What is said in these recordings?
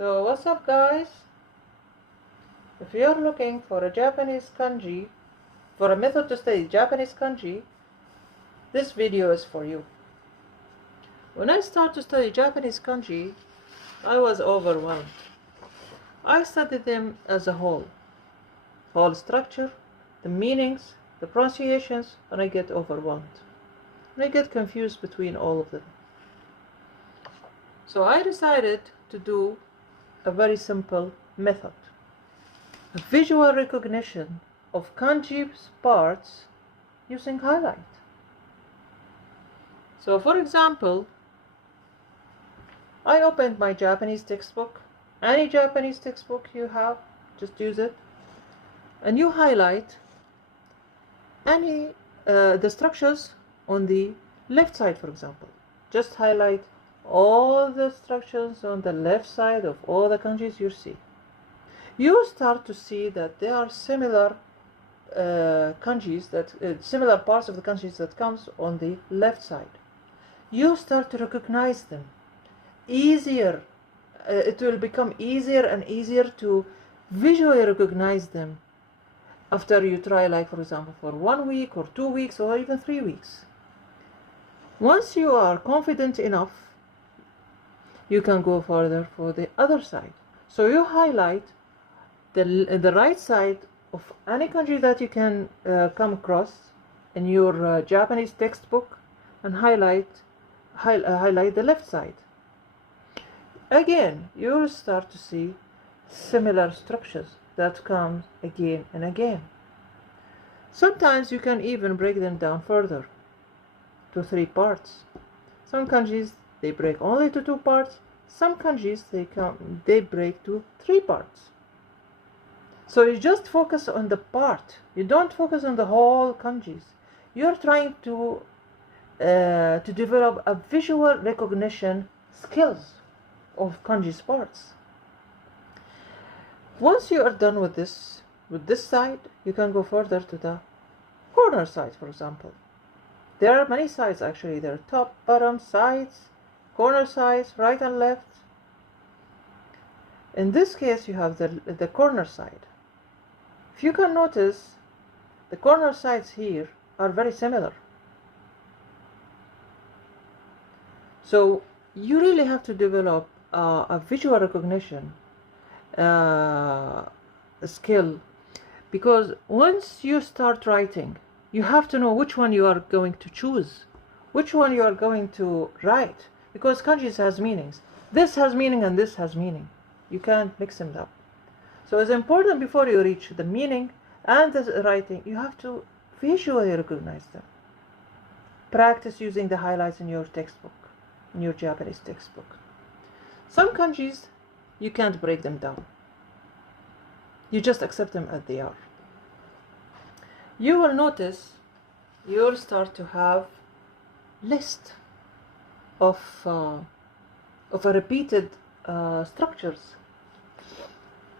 So what's up, guys? If you're looking for a Japanese kanji, for a method to study Japanese kanji, this video is for you. When I started to study Japanese kanji, I was overwhelmed. I studied them as a whole structure, the meanings, the pronunciations, and I get overwhelmed. And I get confused between all of them. So I decided to do a very simple method. A visual recognition of kanji's parts using highlight. So for example, I opened my Japanese textbook. Any Japanese textbook you have, just use it. And you highlight any the structures on the left side, for example. Just highlight all the structures on the left side of all the kanjis you see. You start to see that there are similar kanjis, similar parts of the kanjis that comes on the left side. You start to recognize them easier. It will become easier and easier to visually recognize them after you try, like for example, for 1 week or 2 weeks or even 3 weeks. Once you are confident enough, you can go further for the other side. So you highlight the right side of any kanji that you can come across in your Japanese textbook, and highlight the left side. Again, you will start to see similar structures that come again and again. Sometimes you can even break them down further to 3 parts. Some kanjis, they break only to 2 parts. Some kanjis, they break to 3 parts. So you just focus on the part. You don't focus on the whole kanjis. You're trying to develop a visual recognition skills of kanji's parts. Once you are done with this side, you can go further to the corner side, for example. There are many sides actually. There are top, bottom, sides, corner sides, right and left. In this case, you have the corner side. If you can notice, the corner sides here are very similar. So you really have to develop a visual recognition skill, because once you start writing, you have to know which one you are going to choose, which one you are going to write, because kanji has meanings. This has meaning and this has meaning. You can't mix them up. So it's important, before you reach the meaning and the writing, you have to visually recognize them. Practice using the highlights in your textbook, in your Japanese textbook. Some kanjis, you can't break them down. You just accept them as they are. You will notice you'll start to have list of a repeated structures.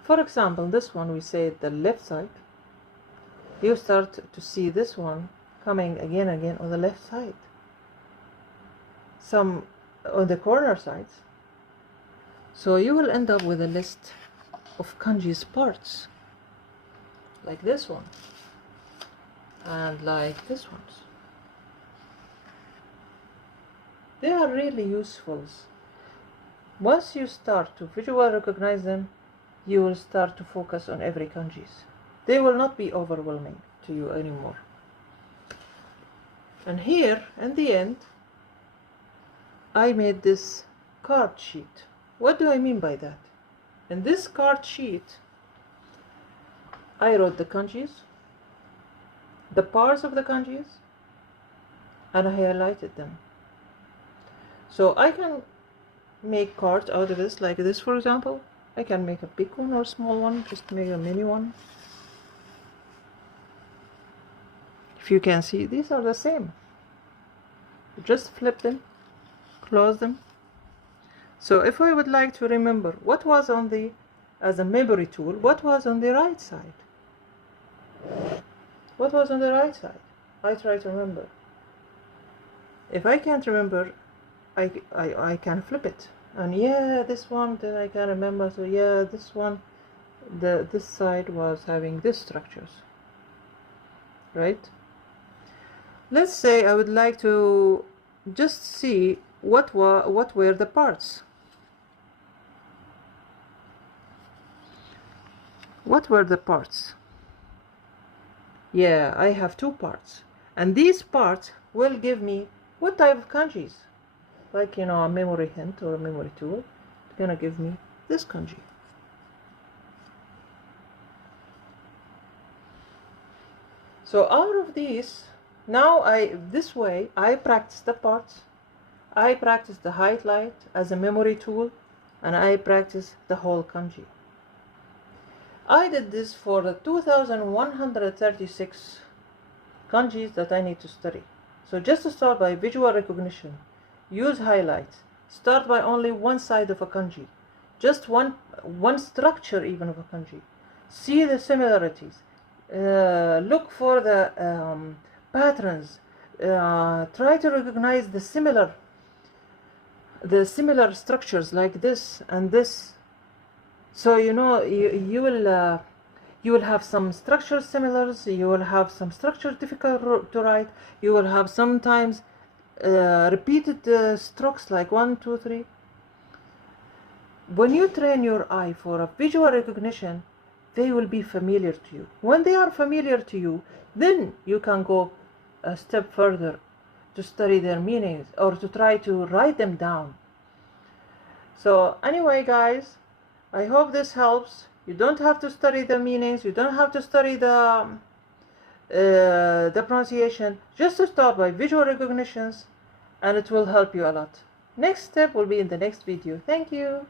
For example, this one, we say the left side. You start to see this one coming again and again on the left side. Some on the corner sides. So you will end up with a list of kanji's parts, like this one, and like this ones. They are really useful. Once you start to visually recognize them, you will start to focus on every kanjis. They will not be overwhelming to you anymore. And here, in the end, I made this card sheet. What do I mean by that? In this card sheet, I wrote the kanjis, the parts of the kanjis, and I highlighted them. So I can make cards out of this, like this, for example. I can make a big one or a small one, just make a mini one. If you can see, these are the same. You just flip them, close them. So if I would like to remember what was on the, as a memory tool, what was on the right side? What was on the right side? I try to remember. If I can't remember, I can flip it. And yeah, this one that I can remember. So yeah, this one, this side was having this structures, right? Let's say I would like to just see what were the parts. What were the parts? Yeah, I have two parts, and these parts will give me what type of kanjis. Like, you know, a memory hint or a memory tool. It's gonna give me this kanji. So out of these, now this way I practice the parts, I practice the highlight as a memory tool, and I practice the whole kanji. I did this for the 2136 kanjis that I need to study. So just to start by visual recognition, use highlights, start by only one side of a kanji, just one structure even of a kanji. See the similarities, look for the patterns, try to recognize the similar structures like this and this. So you know you will have some structure similars, you will have some structure difficult to write, you will have sometimes repeated strokes like 1, 2, 3. When you train your eye for a visual recognition, they will be familiar to you. When they are familiar to you, then you can go a step further to study their meanings or to try to write them down. So anyway, guys, I hope this helps. You don't have to study the meanings, you don't have to study the pronunciation, just to start by visual recognitions, and it will help you a lot. Next step will be in the next video. Thank you.